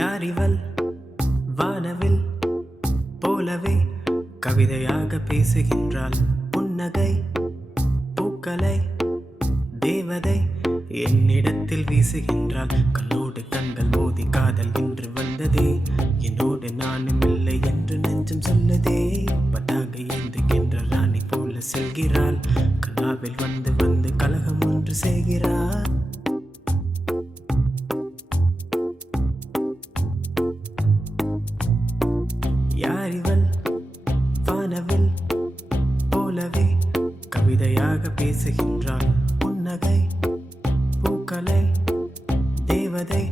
யாரிவள் வானவில் போலவே கவிதையாக பேசுகின்றாள். புன்னகை பூக்களை தேவதை என்னிடத்தில் வீசுகின்றாள். கண்ணோடு கண்கள் மோதி காதல் இன்று வந்ததே. என்னோடு நானும் இல்லை என்று நெஞ்சம் சொல்லதே. பதாக ஏந்துகின்ற ராணி போல செல்கிறாள். கனாவில் வந்து வந்து கலகம் ஒன்று செய்கிறாள். யாரிவள் வானவில் போலவே கவிதையாக பேசுகின்றாள். புன்னகை பூக்களை தேவதை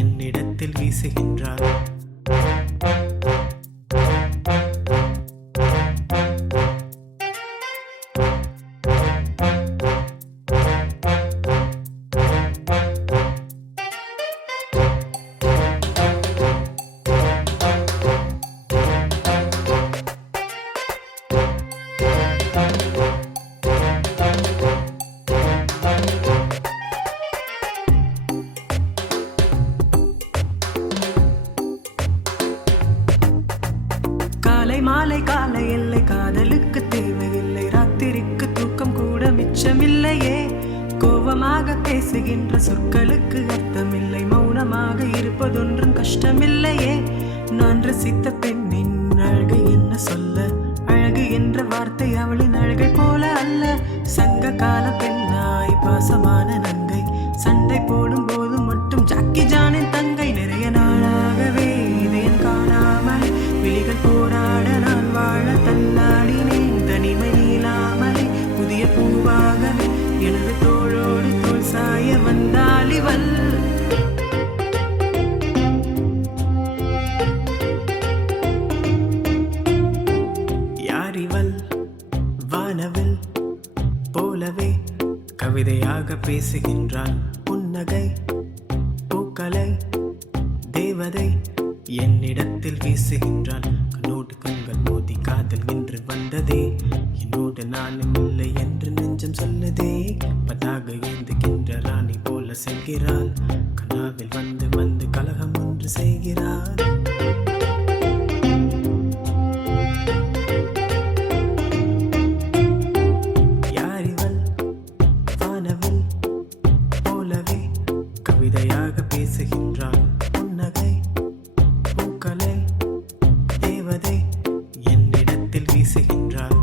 என்னிடத்தில் வீசுகின்றாள். மாலை காலை எல்லை காதலுக்கு தேவையில்லை. ராத்திரிக்கு தூக்கம் கூட மிச்சமில்லையே. கோபமாக பேசுகின்ற சொற்களுக்கு அர்த்தமில்லை. மௌனமாக இருப்பதொன்றும் கஷ்டமில்லையே. நான் ரசித்த பெண்ணின் அழகு என்ன சொல்ல? அழகு என்ற வார்த்தை அவளின் அழகை போல அல்ல. சங்க கால பெண்ணாய் பாசமான நங்கை. சண்டை போடும் போது மட்டும் ஜாக்கி ஜானின் தங்கை. நிறைய நாளாகவே இதயம் காணாமல் விழிகள் போராட நான் வாழ தள்ளாடினேன். தனிமை நீளாமலே புதிய பூவாகவே எனது தோளோடு தோள் சாய வந்தாள் இவள். யாரிவள் வானவில் போலவே கவிதையாக பேசுகின்றாள். புன்னகை பூக்களை தேவதை என்னிடத்தில் வீசுகின்றாள். கண்ணோடு கண்கள் மோதி காதல் இன்று வந்ததே. என்னோடு நானும் இல்லை என்று நெஞ்சம் சொல்லதே. பதாக ஏந்துகின்ற ராணி போல செல்கிறாள். கனாவில் வந்து வந்து கலகம் ஒன்று செய்கிறாள். யாரிவள் வானவில் போலவே கவிதையாக பேசுகின்றாள். புன்னகை பூக்களை தேவதை என்னிடத்தில் வீசுகின்றாள்.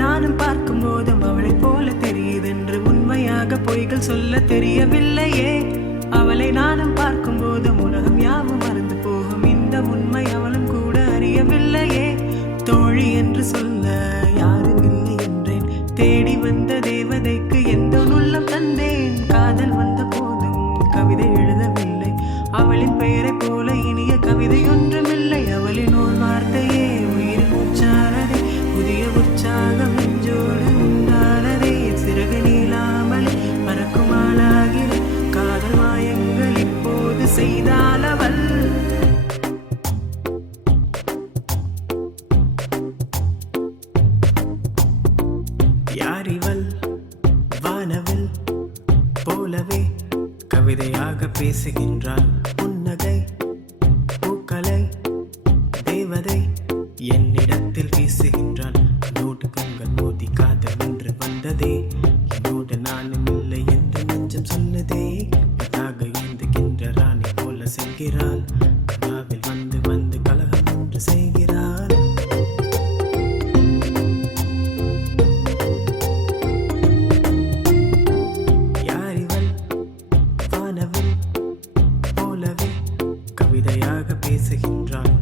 நானும் பார்க்கும் போதும் அவளை போல தெரியுதென்று உண்மையாக பொய்கள் சொல்ல தெரியவில்லையே. அவளை நானும் பார்க்கும் போதும் உலகம் யாவும் மறந்து போகும். இந்த உண்மை அவளும் கூட அறியவில்லையே. தோழி என்று சொல்ல யாரும் இல்லை என்றேன். தேடி வந்த தேவதைக்கு எந்த உள்ளம் தந்தேன். காதல் வந்த போதும் கவிதை எழுதவில்லை. அவளின் பெயரை போல இனிய கவிதை ஒன்றுமில்லை. அவளின் ஓர் வார்த்தையே உயிர் மூச்சானதே. புதிய உற்சாகம் நெஞ்சோடு உண்டானதே. சிறகு நீளாமல் பறக்கும் ஆளாகிற காதல் மாயங்கள் இப்போது செய்தாள் அவள். யாரிவள் வானவில் போலவே கவிதையாக பேசுகின்றாள். புன்னகை பூக்களை தேவதை என்னிடத்தில் வீசுகின்றாள். கண்ணோடு கண்கள் மோதி காதல் இன்று வந்ததே. என்னோடு நானும் இல்லை என்று நெஞ்சம் சொல்லதே. பதாக ஏந்துகின்ற ராணி போல செல்கிறாள். கனாவில் வந்து வந்து கலகம் ஒன்று செய்கிறாள். பேசுகின்றான்.